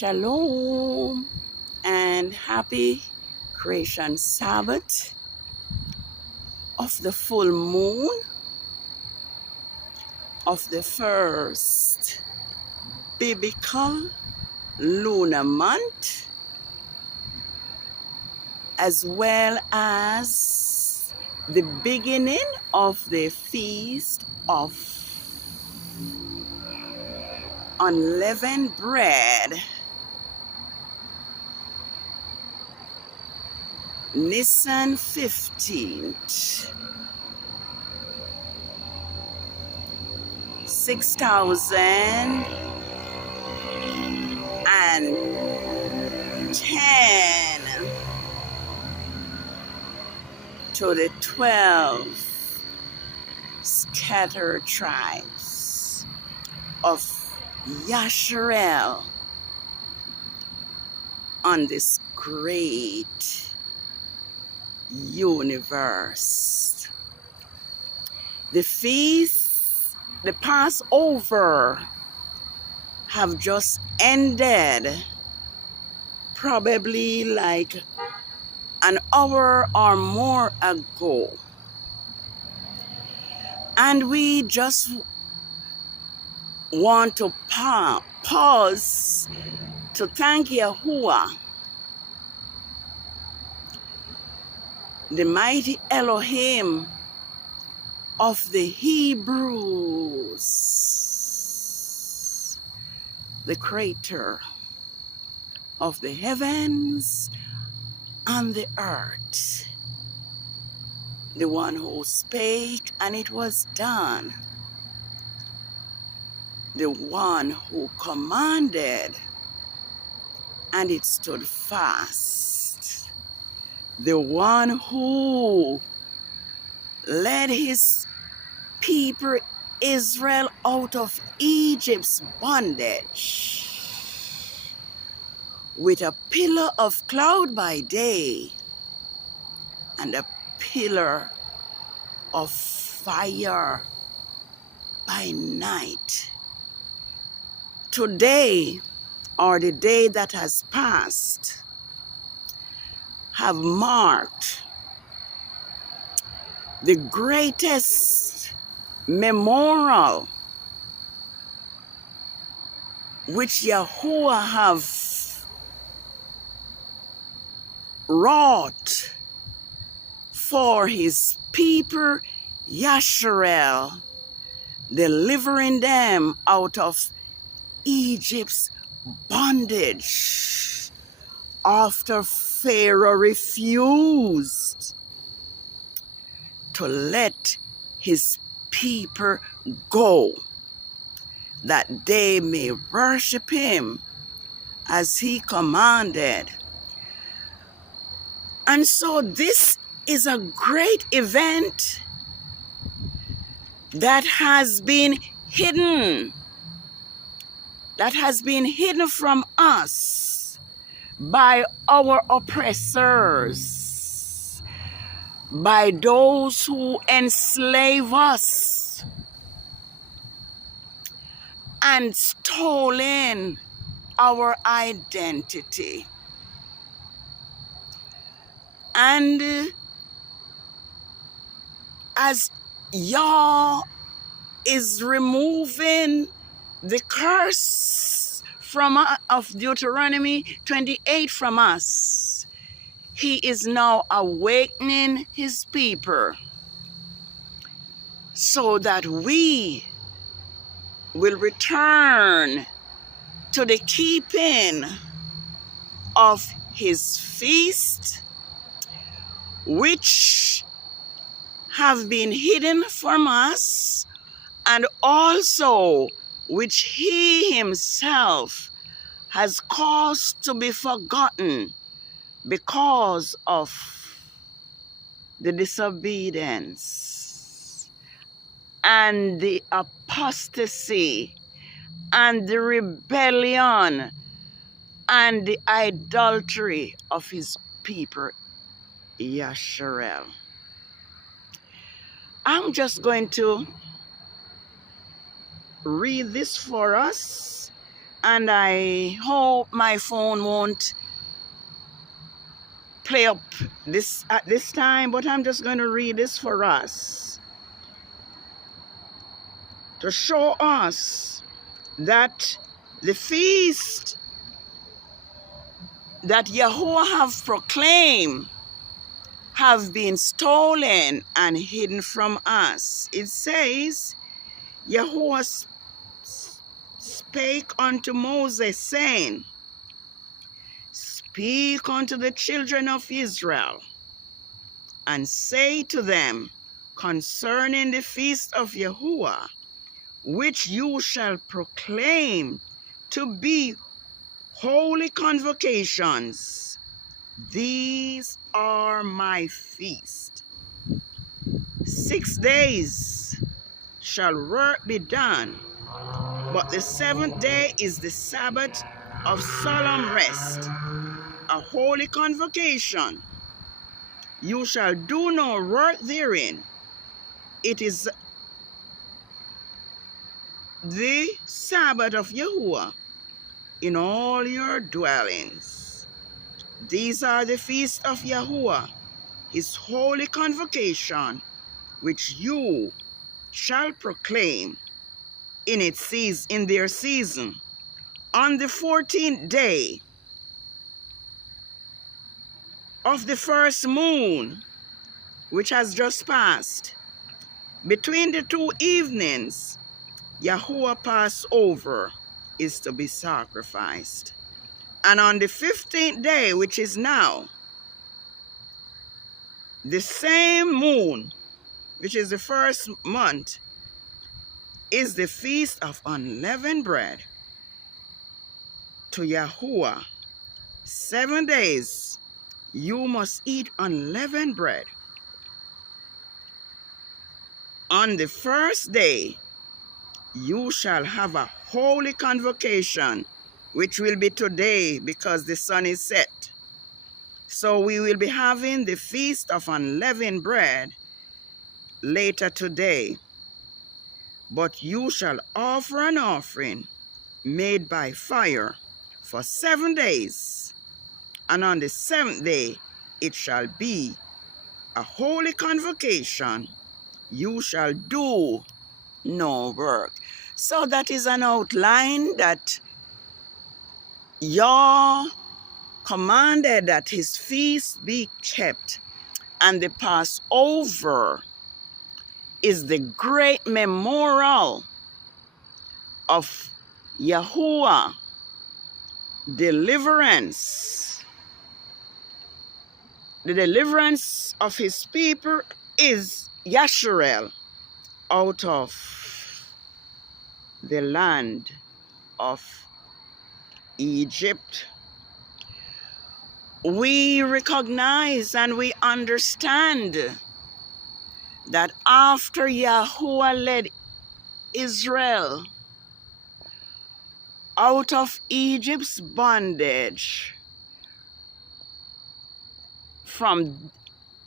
Shalom and happy creation Sabbath of the full moon of the first biblical lunar month, as well as the beginning of the feast of unleavened bread, NISSAN 15th, 6010 to the 12 scattered tribes of Yasharel on this great universe. The feast, the Passover, have just ended, probably like an hour or more ago. And we just want to pause to thank Yahuwah, the mighty Elohim of the Hebrews, the creator of the heavens and the earth, the one who spake and it was done, the one who commanded and it stood fast, the one who led his people Israel out of Egypt's bondage with a pillar of cloud by day and a pillar of fire by night. Today, or the day that has passed, have marked the greatest memorial which Yahuwah have wrought for his people Yasharel, delivering them out of Egypt's bondage after Pharaoh refused to let his people go, that they may worship him as he commanded. And so this is a great event that has been hidden, from us by our oppressors, by those who enslave us and stolen our identity. And as Yah is removing the curse of Deuteronomy 28 from us, he is now awakening his people so that we will return to the keeping of his feast, which have been hidden from us, and also which he himself has caused to be forgotten because of the disobedience and the apostasy and the rebellion and the idolatry of his people Yasharel. I'm just going to read this for us And I hope my phone won't play up this at this time, but I'm just going to read this for us to show us that the feast that Yahuwah have proclaimed have been stolen and hidden from us. It says, Yahuwah spake unto Moses, saying, Speak unto the children of Israel, and say to them concerning the feast of Yahuwah, which you shall proclaim to be holy convocations. These are my feast. 6 days shall work be done, but the 7th day is the Sabbath of solemn rest, a holy convocation. You shall do no work therein. It is the Sabbath of Yahuwah in all your dwellings. These are the feasts of Yahuwah, his holy convocation, which you shall proclaim in their season. On the 14th day of the first moon, which has just passed, between the 2 evenings, Yahuwah Passover is to be sacrificed. And on the 15th day, which is now, the same moon, which is the first month, is the feast of unleavened bread to Yahuwah. 7 days you must eat unleavened bread. On the first day you shall have a holy convocation, which will be today because the sun is set. So we will be having the feast of unleavened bread later today. But you shall offer an offering made by fire for 7 days, and on the 7th day it shall be a holy convocation. You shall do no work. So that is an outline that Yah commanded that his feast be kept, and the Passover is the great memorial of Yahuwah deliverance. The deliverance of his people is Yasharel out of the land of Egypt. We recognize and we understand that after Yahuwah led Israel out of Egypt's bondage, from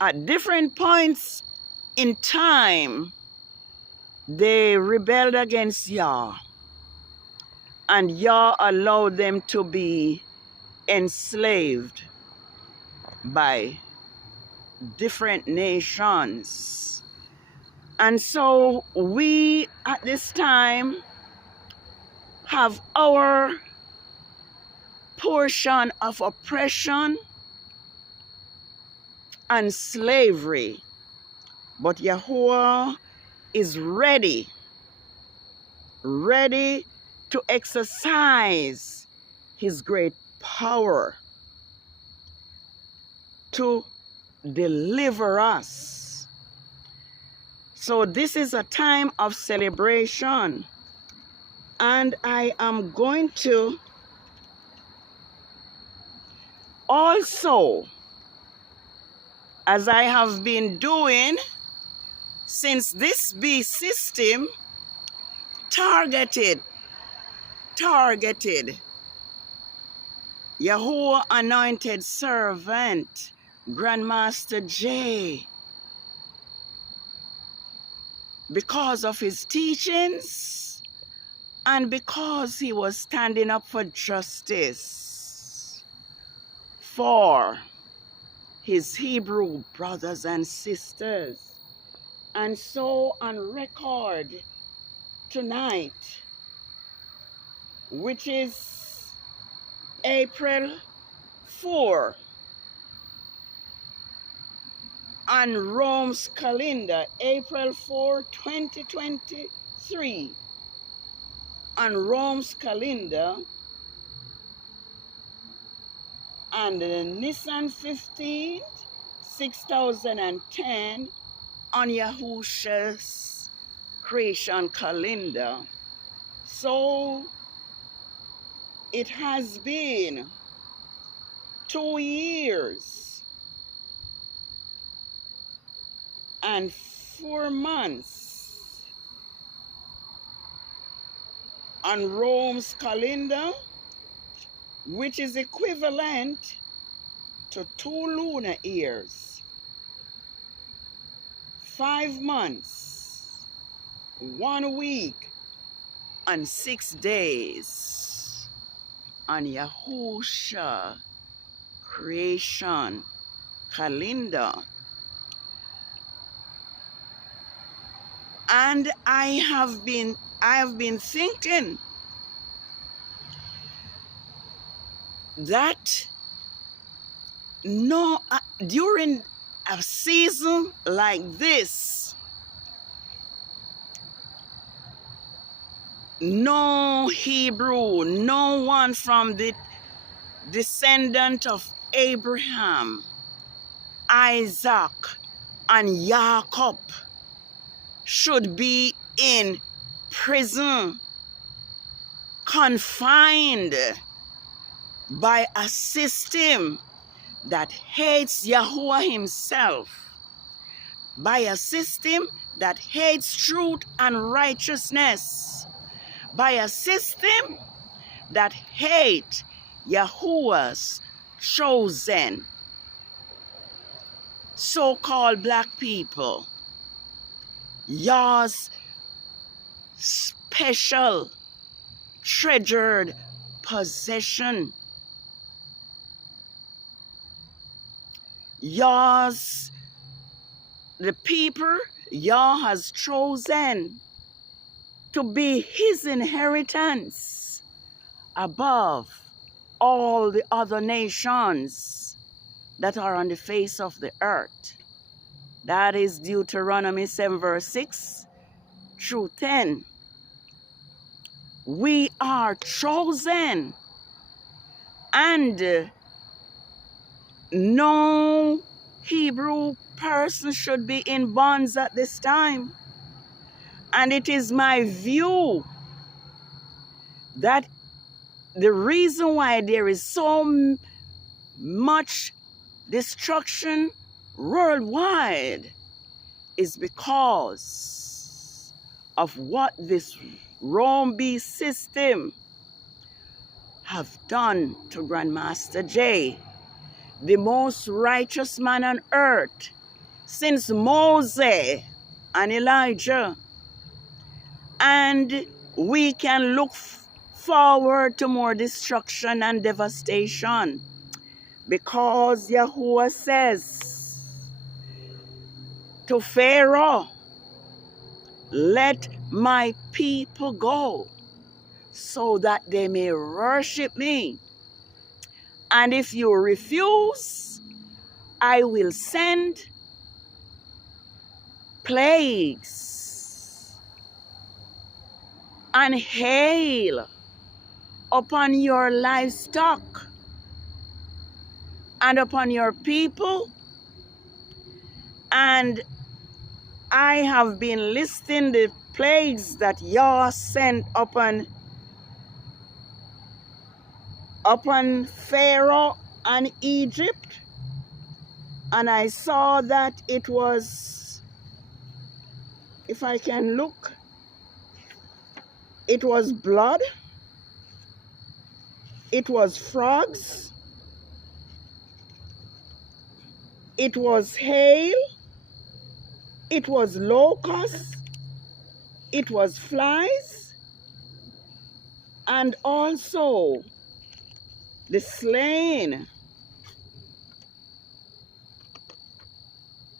at different points in time, they rebelled against Yah, and Yah allowed them to be enslaved by different nations. And so we at this time have our portion of oppression and slavery, but Yahuwah is ready to exercise his great power to deliver us. So this is a time of celebration, and I am going to also, as I have been doing since this beast system targeted Yahuwah anointed servant, Grandmaster J, because of his teachings And because he was standing up for justice for his Hebrew brothers and sisters. And so on record tonight, which is April 4, on Rome's calendar, April 4, 2023, on Rome's calendar, and the NISSAN 15, 6010 on Yahusha's creation calendar. So it has been 2 years and 4 months on Rome's calendar, which is equivalent to 2 lunar years, 5 months, 1 week, and 6 days on Yahusha creation calendar. And I have been thinking that during a season like this, no Hebrew, no one from the descendant of Abraham, Isaac, and Jacob should be in prison, confined by a system that hates Yahuwah himself, by a system that hates truth and righteousness, by a system that hates Yahuwah's chosen so-called black people, Yah's special treasured possession, Yah's, the people Yah has chosen to be his inheritance above all the other nations that are on the face of the earth. That is Deuteronomy 7 verse 6 through 10. We are chosen, and no Hebrew person should be in bonds at this time. And it is my view that the reason why there is so much destruction worldwide is because of what this Rome beast system have done to Grandmaster J, the most righteous man on earth since Moses and Elijah. And we can look forward to more destruction and devastation, because Yahuwah says to Pharaoh, let my people go so that they may worship me. And if you refuse, I will send plagues and hail upon your livestock and upon your people. And I have been listing the plagues that Yah sent upon Pharaoh and Egypt. And I saw that it was, if I can look, it was blood, it was frogs, it was hail, it was locusts, it was flies, And also the slain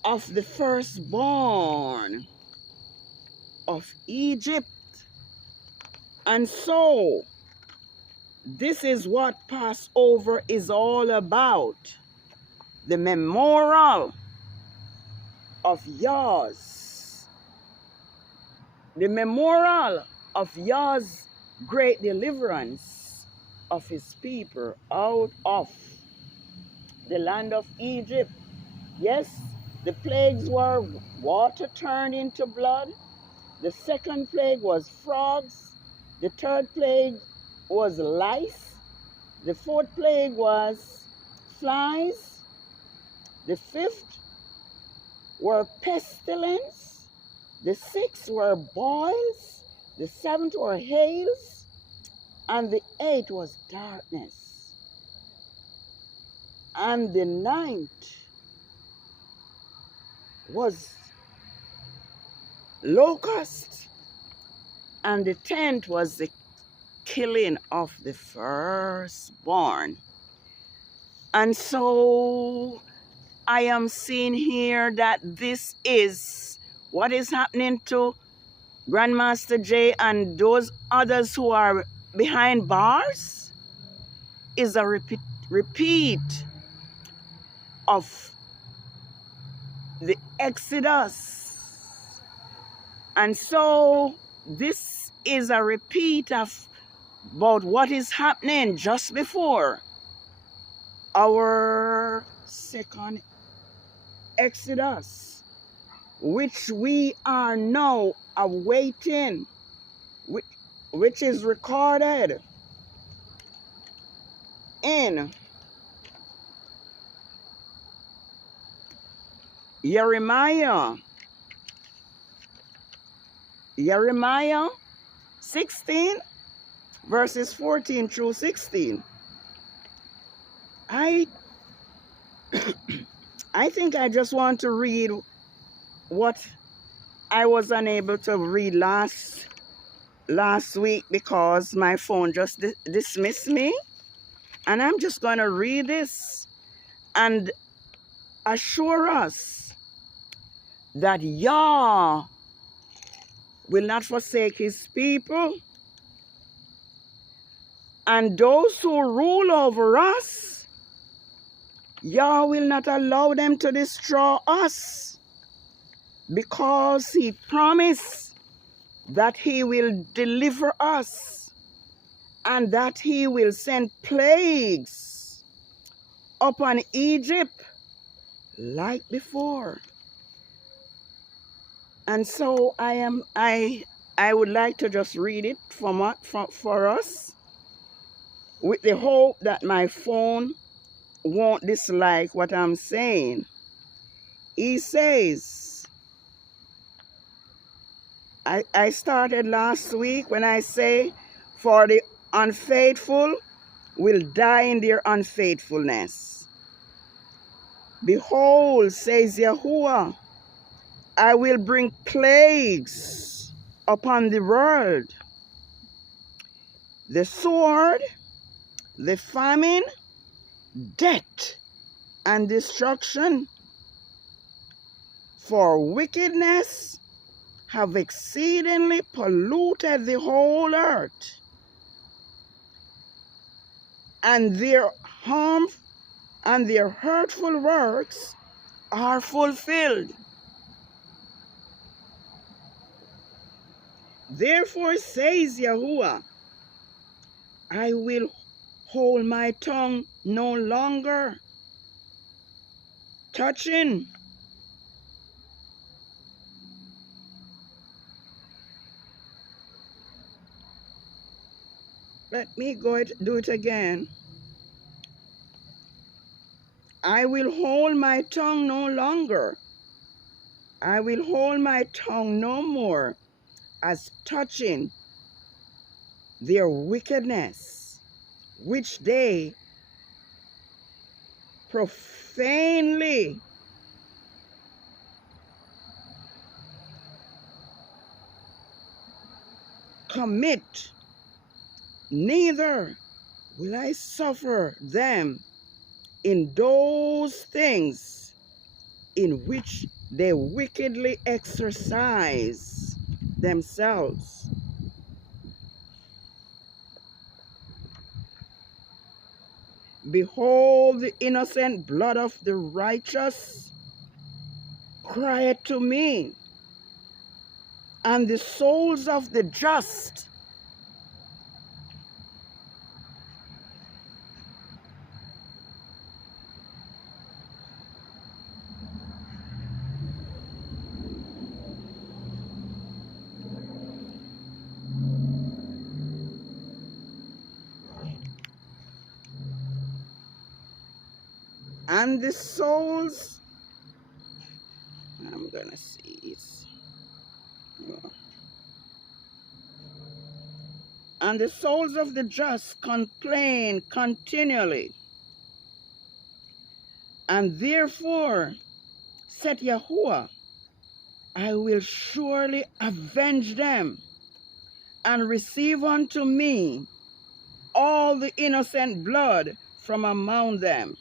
of the firstborn of Egypt. And so, this is what Passover is all about. The memorial of Yah's. The memorial of Yah's great deliverance of his people out of the land of Egypt. Yes, the plagues were water turned into blood. The second plague was frogs. The third plague was lice. The fourth plague was flies. The fifth were pestilence. The sixth were boils. The seventh were hails. And the eighth was darkness. And the ninth was locust. And the 10th was the killing of the firstborn. And so I am seeing here that this is what is happening to Grandmaster Jay and those others who are behind bars is a repeat of the Exodus. And so this is a repeat of about what is happening just before our second Exodus, which we are now awaiting, which is recorded in Jeremiah 16 verses 14 through 16. I think I just want to read what I was unable to read last week because my phone just dismissed me. And I'm just going to read this and assure us that Yah will not forsake his people, and those who rule over us, Yah will not allow them to destroy us, because he promised that he will deliver us and that he will send plagues upon Egypt like before. And so I would like to just read it for us, with the hope that my phone won't dislike what I'm saying. He says, I started last week when I say, for the unfaithful will die in their unfaithfulness. Behold, says Yahuwah, I will bring plagues upon the world, the sword, the famine, death, and destruction. For wickedness have exceedingly polluted the whole earth, and their harm and their hurtful works are fulfilled. Therefore says Yahuwah, I will hold my tongue no longer, touching let me do it again. I will hold my tongue no longer. I will hold my tongue no more, as touching their wickedness, which they profanely commit. neither will I suffer them in those things in which they wickedly exercise themselves. Behold, the innocent blood of the righteous crieth to me, and the souls of the just and the souls, I'm gonna see it. And the souls of the just complain continually. And therefore, said Yahuwah, I will surely avenge them and receive unto me all the innocent blood from among them.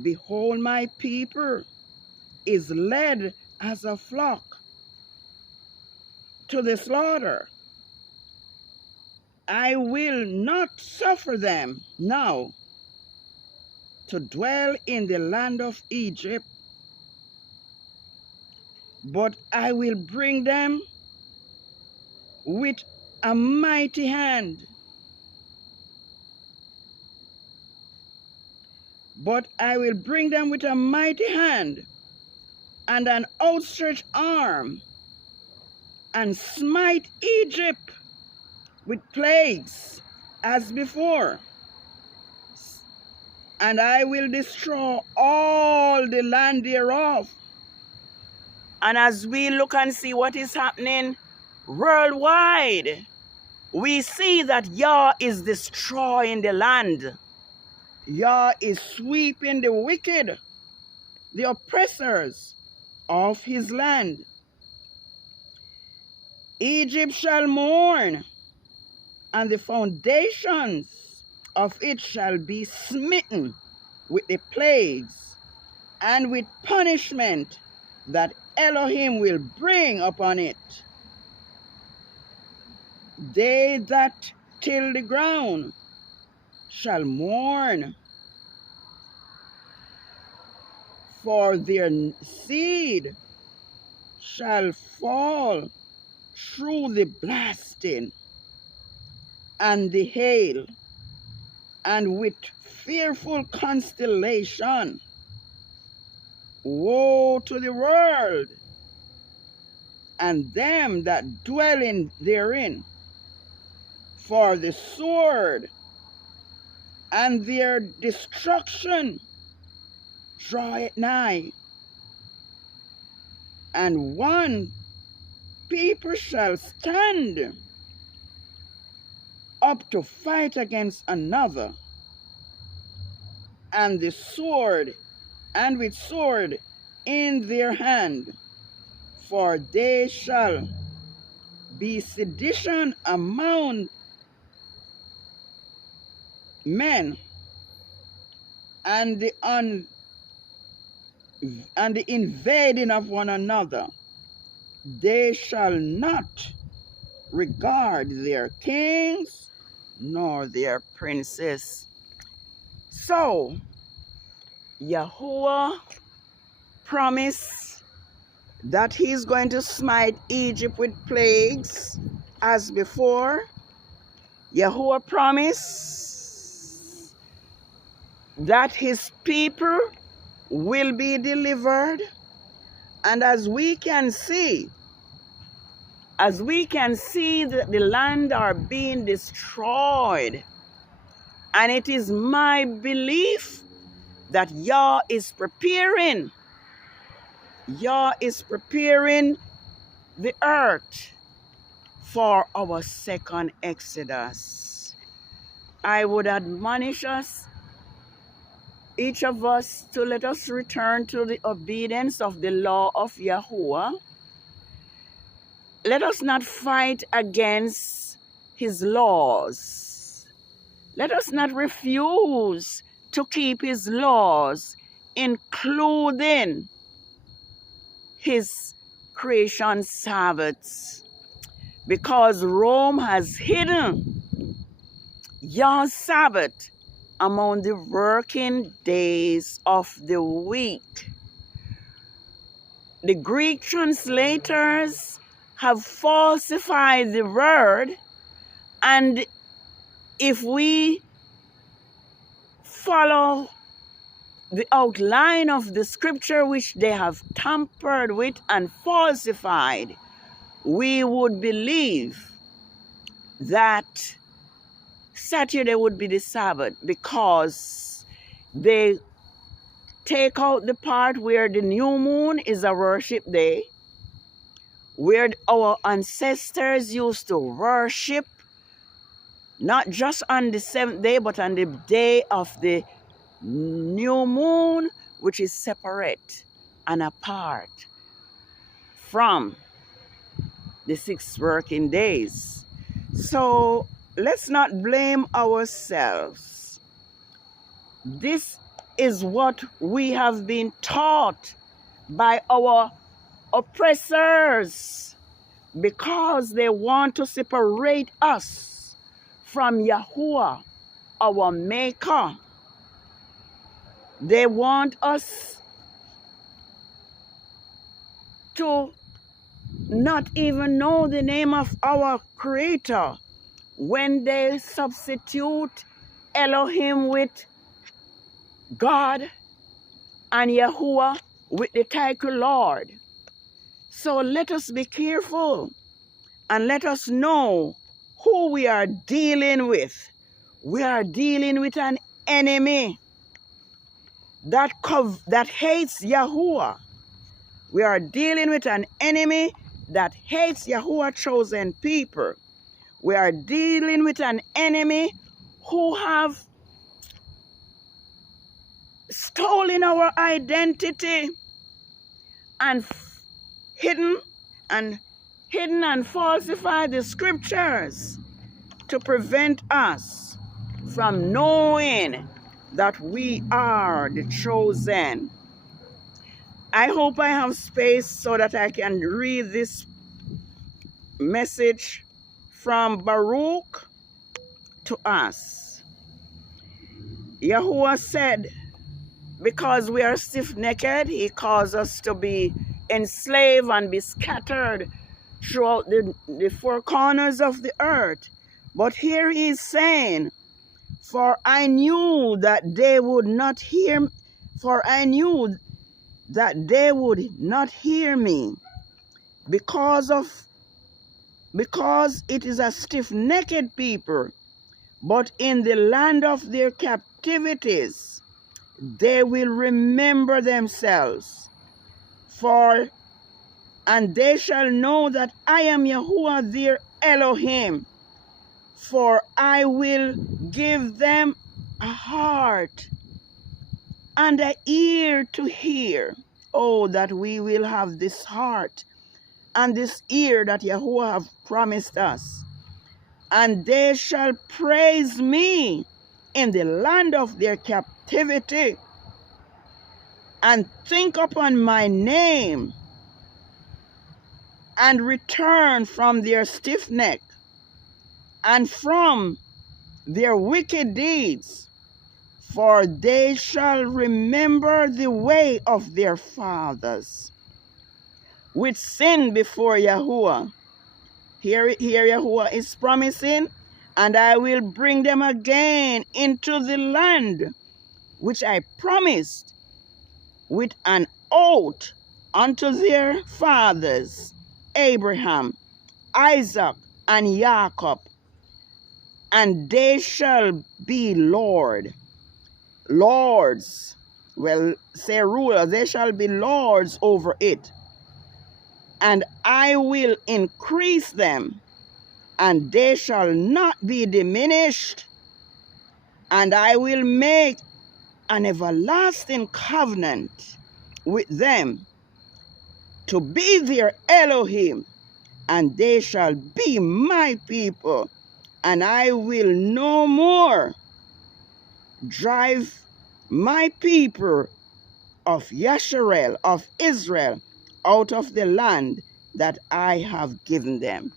Behold, my people is led as a flock to the slaughter. I will not suffer them now to dwell in the land of Egypt, but I will bring them with a mighty hand. But I will bring them with a mighty hand and an outstretched arm, and smite Egypt with plagues as before. And I will destroy all the land thereof. And as we look and see what is happening worldwide, we see that Yah is destroying the land. Yah is sweeping the wicked, the oppressors of his land. Egypt shall mourn, and the foundations of it shall be smitten with the plagues and with punishment that Elohim will bring upon it. They that till the ground shall mourn, for their seed shall fall through the blasting and the hail, and with fearful constellation. Woe to the world and them that dwell therein, for the sword and their destruction draweth nigh, and one people shall stand up to fight against another, and the sword, and with sword in their hand, for they shall be sedition among men, and the invading of one another. They shall not regard their kings nor their princes. So Yahuwah promised that he's going to smite Egypt with plagues as before. Yahuwah promised that his people will be delivered. And as we can see that the land are being destroyed, and it is my belief that Yah is preparing the earth for our second Exodus. I would admonish us, each of us, to let us return to the obedience of the law of Yahuwah. Let us not fight against his laws. Let us not refuse to keep his laws, including his creation Sabbaths, because Rome has hidden your Sabbath among the working days of the week. The Greek translators have falsified the word, and if we follow the outline of the scripture which they have tampered with and falsified, we would believe that Saturday would be the Sabbath, because they take out the part where the new moon is a worship day, where our ancestors used to worship, not just on the seventh day, but on the day of the new moon, which is separate and apart from the 6 working days. So let's not blame ourselves. This is what we have been taught by our oppressors, because they want to separate us from Yahuwah, our Maker. They want us to not even know the name of our Creator when they substitute Elohim with God and Yahuwah with the title Lord. So let us be careful and let us know who we are dealing with. We are dealing with an enemy that hates Yahuwah. We are dealing with an enemy that hates Yahuwah chosen people. We are dealing with an enemy who have stolen our identity and hidden and falsified the scriptures to prevent us from knowing that we are the chosen. I hope I have space so that I can read this message from Baruch to us. Yahuwah said, because we are stiff-necked, he caused us to be enslaved and be scattered throughout the 4 corners of the earth. But here he is saying, for I knew that they would not hear me, because it is a stiff-necked people, but in the land of their captivities they will remember themselves, and they shall know that I am Yahuwah their Elohim, for I will give them a heart and an ear to hear. Oh, that we will have this heart and this ear that Yahuwah have promised us. And they shall praise me in the land of their captivity, and think upon my name, and return from their stiff neck and from their wicked deeds, for they shall remember the way of their fathers, which sinned before Yahuwah. Here Yahuwah is promising, and I will bring them again into the land which I promised with an oath unto their fathers, Abraham, Isaac, and Jacob, and they shall be lords. Well, say rulers, they shall be lords over it. And I will increase them, and they shall not be diminished. And I will make an everlasting covenant with them to be their Elohim, and they shall be my people. and I will no more drive my people of Yasharel, of Israel, out of the land that I have given them.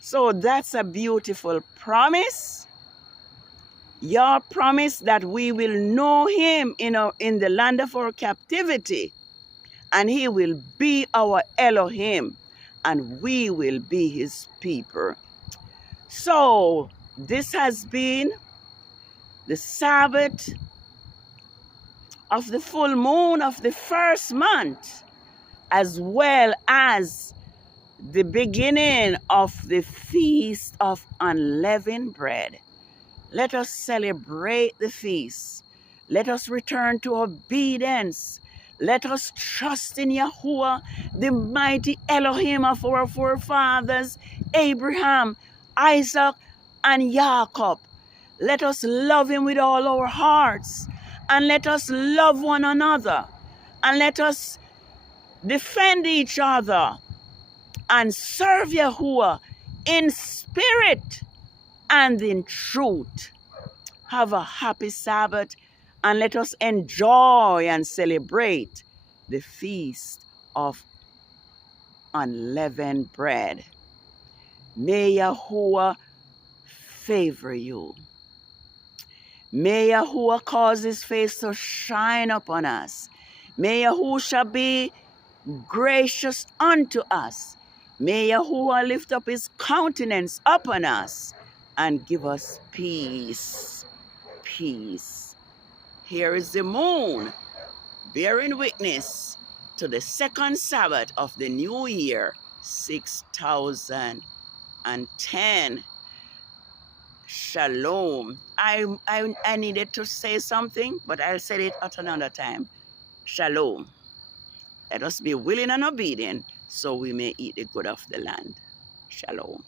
So that's a beautiful promise. Your promise that we will know him in the land of our captivity, and he will be our Elohim, and we will be his people. So this has been the Sabbath of the full moon of the first month, as well as the beginning of the Feast of Unleavened Bread. Let us celebrate the feast. Let us return to obedience. Let us trust in Yahuwah, the mighty Elohim of our forefathers, Abraham, Isaac, and Jacob. Let us love him with all our hearts, and let us love one another, and let us defend each other and serve Yahuwah in spirit and in truth. Have a happy Sabbath, and let us enjoy and celebrate the Feast of Unleavened Bread. May Yahuwah favor you. May Yahuwah cause his face to shine upon us. May Yahuwah be gracious unto us. May Yahuwah lift up his countenance upon us and give us peace. Peace. Here is the moon bearing witness to the second Sabbath of the new year, 6010. Shalom. I needed to say something, but I'll say it at another time. Shalom. Let us be willing and obedient so we may eat the good of the land. Shalom.